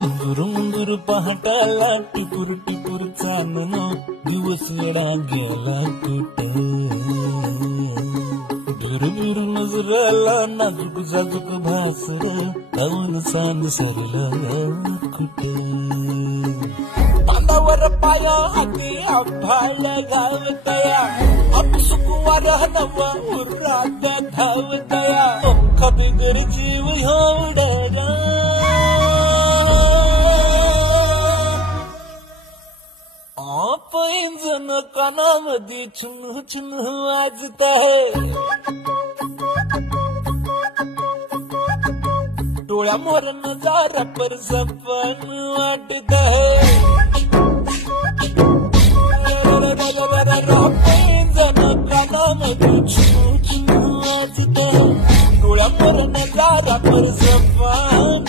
मुंदूर पहाटाला टिपूर टिपूर चांदण दिवस वेडा गेला कुठ ढुरबुर नजराला नाजूक जाजूक भासर काऊन सांज सरला कुठ तांदावर पाया हाती आभाळ गावतया अपसुकवार नवा उरात धावतया कधी गर जीव एवढा पैंजण कानामध्ये चुन चुन वाजत आहे डोळ्यामोर नजारा पर सपन वाटत आहे पैंजण कानामध्ये चुन चुन वाजत आहे डोळ्यामोर नजारा पर सपन